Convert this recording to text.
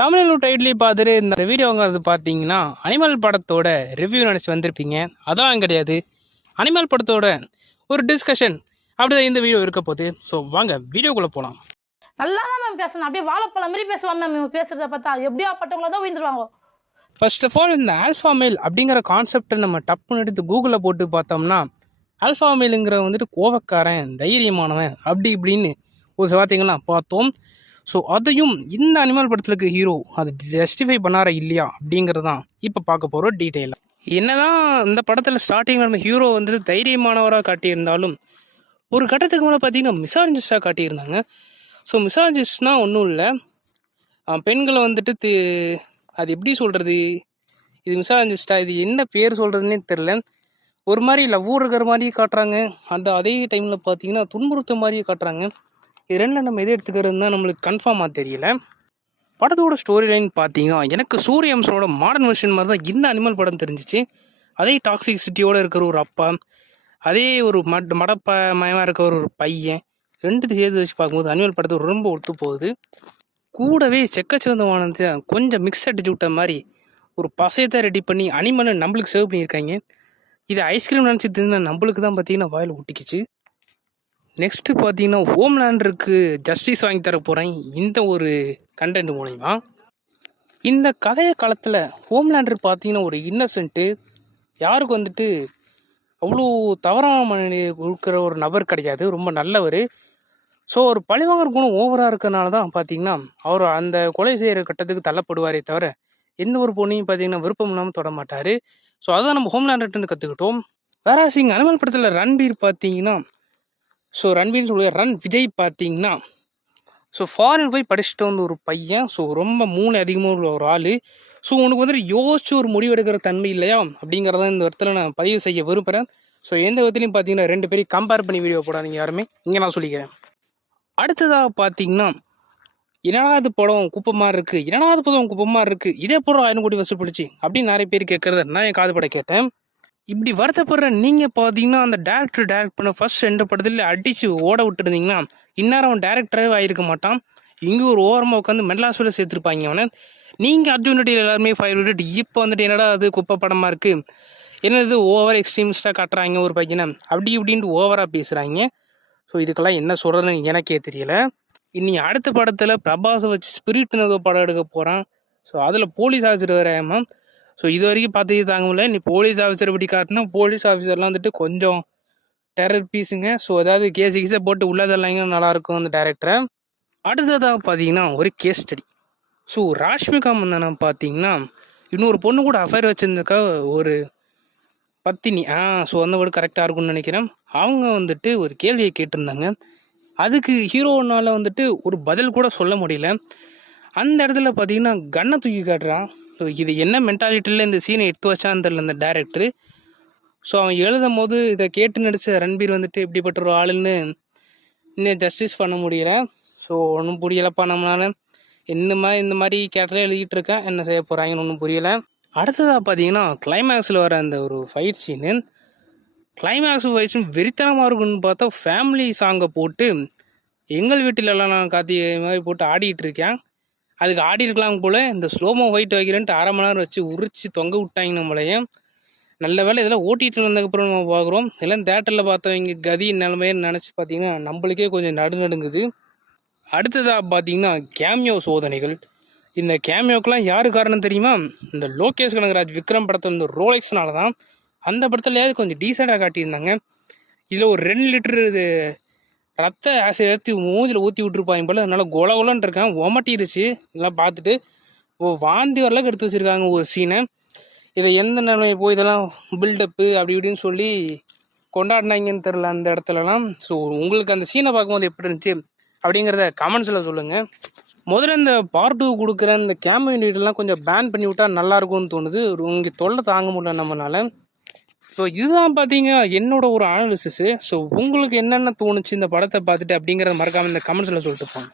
Tamil tightly பார்த்துட்டு இந்த வீடியோங்கிறது பார்த்தீங்கன்னா அனிமல் படத்தோட ரிவ்யூ நினச்சி வந்திருப்பீங்க. அதெல்லாம் கிடையாது, அனிமல் படத்தோட ஒரு டிஸ்கஷன் அப்படிதான் இந்த வீடியோ இருக்க போகுது. ஸோ வாங்க வீடியோக்குள்ளே போகலாம். நல்லா தான் மேம் பேசணும், அப்படியே வாழைப்பழம் மாதிரி பேசுவாங்க மேம். இவங்க பேசுறத பார்த்தா எப்படியா பட்டவங்கள தான் உயிர்ந்துருவாங்க. ஃபர்ஸ்ட் ஆஃப் ஆல் இந்த ஆல்ஃபா மேல் அப்படிங்கிற கான்செப்டை நம்ம டப்புன்னு எடுத்து கூகுளில் போட்டு பார்த்தோம்னா, ஆல்ஃபா மேலுங்கிற வந்துட்டு கோவக்காரன், தைரியமானவன், அப்படி இப்படின்னு ஒரு வார்த்தைகள்லாம் பார்த்தோம். ஸோ அதையும் இந்த அனிமல் படத்துக்கு ஹீரோ அது ஜஸ்டிஃபை பண்ணாரா இல்லையா அப்படிங்கிறது தான் இப்போ பார்க்க போகிறோம் டீட்டெயிலாக. என்னதான் இந்த படத்தில் ஸ்டார்டிங்கில் நம்ம ஹீரோ வந்துட்டு தைரியமானவராக காட்டியிருந்தாலும் ஒரு கட்டத்துக்கு மேலே பார்த்தீங்கன்னா மிசாலஜிஸ்டாக காட்டியிருந்தாங்க. ஸோ மிசாலஜிஸ்ட்னால் ஒன்றும் இல்லை, பெண்களை வந்துட்டு அது எப்படி சொல்கிறது, இது மிசாலஜிஸ்டாக இது என்ன பேர் சொல்கிறதுனே தெரில. ஒரு மாதிரி லவ் இருக்கிற மாதிரியே காட்டுறாங்க, அதே டைமில் பார்த்தீங்கன்னா துன்புறுத்த மாதிரியே காட்டுறாங்க. இது ரெண்டில் நம்ம எதை எடுத்துக்கிறது தான் நம்மளுக்கு கன்ஃபார்மாக தெரியல. படத்தோட ஸ்டோரி லைன் பார்த்தீங்கன்னா எனக்கு சூரிய வம்சனோட மாடர்ன் வெர்ஷன் மாதிரி தான் இந்த அனிமல் படம் தெரிஞ்சிச்சு. அதே டாக்ஸிசிட்டியோடு இருக்கிற ஒரு அப்பா, அதே ஒரு மயமாக இருக்கிற ஒரு பையன், ரெண்டு சேர்த்து வச்சு பார்க்கும்போது அனிமல் படத்துக்கு ரொம்ப ஒத்து போகுது. கூடவே செக்கச்சிறந்தவானது கொஞ்சம் மிக்ஸ் அடிச்சு விட்ட மாதிரி ஒரு பசையத்தை ரெடி பண்ணி அனிமலை நம்மளுக்கு சேவ் பண்ணியிருக்காங்க. இது ஐஸ்கிரீம் நினச்சி தின்னா நம்மளுக்கு தான் பார்த்தீங்கன்னா வாயில் ஒட்டிக்கிச்சு. நெக்ஸ்ட்டு பார்த்தீங்கன்னா ஹோம்லேண்டருக்கு ஜஸ்டிஸ் வாங்கி தர போகிறேன் இந்த ஒரு கண்டென்ட் மூலிமா. இந்த கதைய காலத்தில் ஹோம்லேண்டர் பார்த்தீங்கன்னா ஒரு இன்னசென்ட்டு, யாருக்கு வந்துட்டு அவ்வளோ தவறான மனநிலை கொடுக்குற ஒரு நபர் கிடையாது, ரொம்ப நல்லவர். ஸோ ஒரு பழிவாங்கிற குணம் ஓவராக இருக்கிறனால தான் பார்த்தீங்கன்னா அவர் அந்த கொலை செய்கிற கட்டத்துக்கு தள்ளப்படுவாரே தவிர எந்த ஒரு பொண்ணையும் பார்த்தீங்கன்னா விருப்பம் இல்லாமல் தொட மாட்டார். ஸோ அதான் நம்ம ஹோம்லேண்டர்ட்டு கற்றுக்கிட்டோம். வேற சிங் அனிமல் படத்தில் ரன்பீர் பார்த்தீங்கன்னா, ஸோ ரன்பீர்னு சொல்லுவார், ரன் விஜய் பார்த்தீங்கன்னா ஸோ ஃபாரின் போய் படிச்சுட்டு வந்து ஒரு பையன், ஸோ ரொம்ப மூளை அதிகமாக உள்ள ஒரு ஆள். ஸோ உனக்கு வந்துட்டு யோசிச்சு ஒரு முடிவெடுக்கிற தன்மை இல்லையா அப்படிங்கிறத இந்த இடத்துல நான் பதிவு செய்ய விரும்புகிறேன். ஸோ எந்த விதத்துலையும் பார்த்தீங்கன்னா ரெண்டு பேரையும் கம்பேர் பண்ணி வீடியோ போடாதீங்க யாருமே, இங்கே நான் சொல்லிக்கிறேன். அடுத்ததாக பார்த்தீங்கன்னா என்னடாவது படம் குப்பமாக இருக்குது, என்னடாவது படம் குப்பமாக இருக்குது, இதே படம் 1000 கோடி வசூல் பிடிச்சி அப்படின்னு நிறைய பேர் கேட்குறத நான் என் காது பட கேட்டேன். இப்படி வருத்தப்படுற நீங்கள் பார்த்தீங்கன்னா அந்த டேரக்டர் டைரக்ட் பண்ண ஃபர்ஸ்ட் 2 படத்தில் அடித்து ஓட விட்டுருந்தீங்கன்னா இந்நேரம் அவன் டேரக்டரே ஆகிருக்க மாட்டான். இங்கே ஒரு ஓரமாக உட்காந்து மெட்ராஸில் சேர்த்துருப்பாங்க அவனை. நீங்கள் அர்ஜுன் ரெட்டியில் எல்லாருமே 5 விட்டுட்டு இப்போ வந்துட்டு என்னடா அது குப்பை படமாக இருக்குது, என்னது ஓவர் எக்ஸ்ட்ரீமிஸ்டாக காட்டுறாங்க ஒரு பையனை அப்படி இப்படின்ட்டு ஓவராக பேசுகிறாங்க. ஸோ இதுக்கெல்லாம் என்ன சொல்கிறதுன்னு எனக்கே தெரியல. இனி அடுத்த படத்தில் பிரபாஸை வச்சு ஸ்பிரிட்னு ஏதோ படம் எடுக்க போகிறான். ஸோ அதில் போலீஸ் ஆஃபீஸர் வரையாம. ஸோ இது வரைக்கும் பார்த்து தாங்க முடியல, நீ போலீஸ் ஆஃபீஸர் இப்படி காட்டினா போலீஸ் ஆஃபீஸர்லாம் வந்துட்டு கொஞ்சம் டெரர் பீஸுங்க. ஸோ அதாவது கேஸை போட்டு உள்ளதெல்லாம் நல்லாயிருக்கும் அந்த டேரக்டரை. அடுத்ததாக பார்த்தீங்கன்னா ஒரு case study. So Rashmika Mandanna பார்த்தீங்கன்னா இன்னொரு பொண்ணு கூட அஃபேர் வச்சுருந்துக்கா, ஒரு பத்தினி, ஸோ அந்த வேர்டு கரெக்டாக இருக்கும்னு நினைக்கிறேன். அவங்க வந்துட்டு ஒரு கேள்வியை கேட்டிருந்தாங்க, அதுக்கு ஹீரோனால் வந்துட்டு ஒரு பதில் கூட சொல்ல முடியல. அந்த இடத்துல பார்த்தீங்கன்னா கன்னை தூக்கி காட்டுறான். ஸோ இது என்ன மென்டாலிட்டியில் இந்த சீனை எடுத்து வச்சான்னு தெரியல இந்த டேரக்டரு. ஸோ அவன் எழுதும் போது இதை கேட்டு நடித்த ரன்பீர் வந்துட்டு இப்படிப்பட்ட ஒரு ஆளுன்னு இன்னும் ஜஸ்டிஸ் பண்ண முடியல. ஸோ ஒன்றும் புரியலப்பா நம்மளால, இந்த மாதிரி கேட்டலே எழுதிட்டு இருக்கேன், என்ன செய்ய போகிறாங்கன்னு ஒன்றும் புரியலை. அடுத்ததாக பார்த்தீங்கன்னா கிளைமேக்ஸில் வர அந்த ஒரு fight scene, climax fight scene வெறித்தனமாக இருக்குன்னு பார்த்தா ஃபேமிலி சாங்கை போட்டு எங்கள் வீட்டிலலாம் நான் காத்தி மாதிரி போட்டு ஆடிட்டு இருக்கேன். அதுக்கு ஆடி இருக்கலாம் போல், இந்த ஸ்லோமோ ஃபைட் வைக்கிறேன்ட்டு 1/2 மணி நேரம் வச்சு உரிச்சு தொங்க விட்டாங்க நம்மளையே. நல்ல வேலை இதெல்லாம் ஓட்டிகிட்டு வந்ததுக்கப்புறம் நம்ம பார்க்குறோம். இதெல்லாம் தேட்டரில் பார்த்தவங்க கதி நிலைமைன்னு நினச்சி பார்த்தீங்கன்னா நம்மளுக்கே கொஞ்சம் நடுநடுங்குது. அடுத்ததாக பார்த்தீங்கன்னா கேமியோ சோதனைகள். இந்த கேமியோக்கெலாம் யார் காரணம் தெரியுமா, இந்த லோகேஷ் கனகராஜ் விக்ரம் படத்தில் இந்த ரோலெக்ஸ்னால தான். அந்த படத்துலையாவது கொஞ்சம் டீசெண்டாக காட்டியிருந்தாங்க. இதில் ஒரு 2 லிட்டரு இது ரத்த ஆசிட் எடுத்து மூஞ்சில் ஊற்றி விட்டுருப்பாங்க போல், அதனால் கொலன்னு இருக்கேன், ஒமட்டிருச்சு. இதெல்லாம் பார்த்துட்டு வாந்தி வரலாக்கு எடுத்து வச்சுருக்காங்க ஒரு சீனை. இதை எந்த நிலைமை போய் இதெல்லாம் பில்டப்பு அப்படி இப்படின்னு சொல்லி கொண்டாடினாங்கன்னு தெரில அந்த இடத்துலலாம். ஸோ உங்களுக்கு அந்த சீனை பார்க்கும்போது எப்படி இருந்துச்சு அப்படிங்கிறத கமெண்ட்ஸில் சொல்லுங்கள். முதல்ல இந்த பார்ட் 2 கொடுக்குற இந்த கேமியோலாம் கொஞ்சம் பேன் பண்ணி விட்டால் நல்லாயிருக்கும்னு தோணுது, இங்கே தொல்லை தாங்க முடியல நம்மளால். ஸோ இதுதான் பார்த்தீங்க என்னோட ஒரு அனாலிசிஸு. ஸோ உங்களுக்கு என்னென்ன தோணுச்சு இந்த படத்தை பார்த்துட்டு அப்படிங்கிறத மறக்காமல் இந்த கமெண்ட்ஸில் சொல்லிட்டு போங்க.